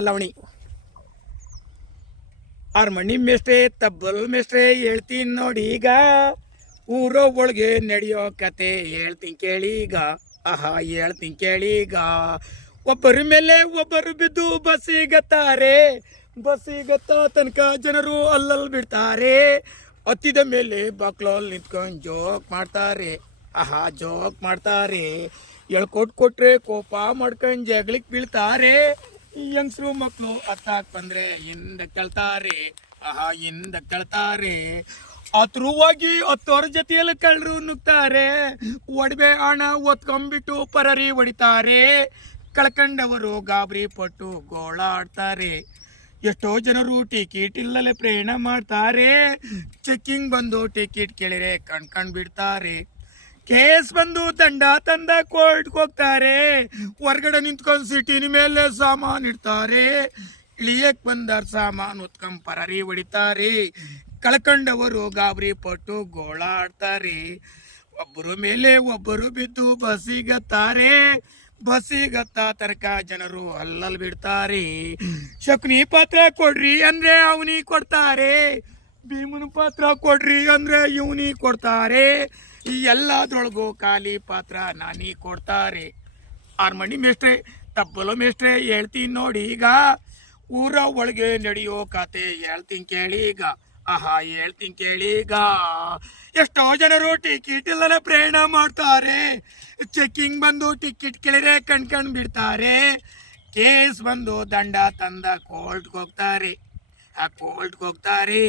ಲವಣಿ ಮಣಿ ಮೇಷ್ಟ್ರೆ ತಬ್ಬಲ್ ಮೇಷ್ಟ್ರೆ ಹೇಳ್ತೀನಿ ನೋಡಿ ಈಗ ಊರೋ ಒಳಗೆ ನಡೆಯೋ ಕತೆ ಹೇಳ್ತೀನಿ ಕೇಳೀಗ. ಹೇಳ್ತೀನಿ ಕೇಳೀಗ. ಒಬ್ಬರ ಮೇಲೆ ಒಬ್ಬರು ಬಿದ್ದು ಬಸ್ಸಿಗತ್ತಾರೆ. ಬಸ್ಸಿಗತ್ತ ತನಕ ಜನರು ಅಲ್ಲಲ್ಲಿ ಬಿಡ್ತಾರೆ. ಹತ್ತಿದ ಮೇಲೆ ಬಾಕ್ಲಲ್ಲಿ ನಿಂತ್ಕೊಂಡು ಜೋಕ್ ಮಾಡ್ತಾರೆ. ಜೋಕ್ ಮಾಡ್ತಾರೆ. ಕೊಟ್ರೆ ಕೋಪ ಮಾಡ್ಕೊಂಡು ಜಗಳಿಗೆ ಬೀಳ್ತಾರೆ. ಯಂಗ್ಸ್ರು ಮಕ್ಕಳು ಹತ್ತಾಕ್ ಬಂದ್ರೆ ಹಿಂದ ಕೇಳ್ತಾರೆ. ಹಿಂದ ಕೇಳ್ತಾರೆ. ಹತ್ರವಾಗಿ ಹತ್ತೋರ ಜೊತೆಯಲ್ಲಿ ಕಳ್ಳರು ನುಗ್ತಾರೆ. ಒಡವೆ ಹಣ ಒತ್ಕೊಂಡ್ಬಿಟ್ಟು ಪರರಿ ಹೊಡಿತಾರೆ. ಕಳ್ಕೊಂಡವರು ಗಾಬರಿ ಪಟ್ಟು ಗೋಳಾಡ್ತಾರೆ. ಎಷ್ಟೋ ಜನರು ಟಿಕೆಟ್ ಇಲ್ಲದೆ ಪ್ರಯಾಣ ಮಾಡ್ತಾರೆ. ಚೆಕ್ಕಿಂಗ್ ಬಂದು ಟಿಕೆಟ್ ಕೇಳಿರೆ ಕಣ್ಕಂಡ್ ಬಿಡ್ತಾರೆ. ಕೇಸ್ ಬಂದು ದಂಡ ತಂದ ಕೋರ್ಟ್ಗೆ ಹೋಗ್ತಾರೆ. ಹೊರ್ಗಡೆ ನಿಂತ್ಕೊಂಡು ಸಿಟಿನ ಮೇಲೆ ಸಾಮಾನು ಇಡ್ತಾರೆ. ಇಳಿಯಕ್ ಬಂದಾರ ಸಾಮಾನು ಹೊತ್ಕೊಂಡ್ ಪರರಿ ಹೊಡಿತಾರೆ. ಕಳ್ಕೊಂಡವರು ಗಾಬರಿ ಪಟ್ಟು ಗೋಳಾಡ್ತಾರೆ. ಒಬ್ಬರ ಮೇಲೆ ಒಬ್ಬರು ಬಿದ್ದು ಬಸ್ಸಿಗತ್ತಾರೆ. ಬಸ್ಸಿಗತ್ತ ತನಕ ಜನರು ಅಲ್ಲಲ್ಲಿ ಬಿಡ್ತಾರೆ. ಶಕುನಿ ಪಾತ್ರ ಕೊಡ್ರಿ ಅಂದ್ರೆ ಅವನಿ ಕೊಡ್ತಾರೆ. ಭೀಮನ ಪಾತ್ರ ಕೊಡ್ರಿ ಅಂದ್ರೆ ಇವನಿ ಕೊಡ್ತಾರೆ. ಈ ಎಲ್ಲದ್ರೊಳಗೂ ಖಾಲಿ ಪಾತ್ರ ನಾನಿ ಕೊಡ್ತಾರೆ. ಮಣಿ ಮೇಷ್ಟ್ರೆ ತಬ್ಬಲು ಮೇಷ್ಟ್ರೆ ಹೇಳ್ತೀನಿ ನೋಡಿ ಈಗ ಊರ ಒಳಗೆ ನಡೆಯೋ ಕತೆ ಹೇಳ್ತೀನಿ ಕೇಳೀಗ. ಹೇಳ್ತೀನಿ ಕೇಳೀಗ. ಎಷ್ಟೋ ಜನರು ಟಿಕೆಟ್ ಇಲ್ಲದೆ ಪ್ರಯಾಣ ಮಾಡ್ತಾರೆ. ಚೆಕ್ಕಿಂಗ್ ಬಂದು ಟಿಕೆಟ್ ಕೇಳಿದ್ರೆ ಕಣ್ಕಂಡ್ ಬಿಡ್ತಾರೆ. ಕೇಸ್ ಬಂದು ದಂಡ ತಂದ ಕೋರ್ಟ್ಗೆ ಹೋಗ್ತಾರೆ. ಕೋರ್ಟ್ಗೆ ಹೋಗ್ತಾರೆ.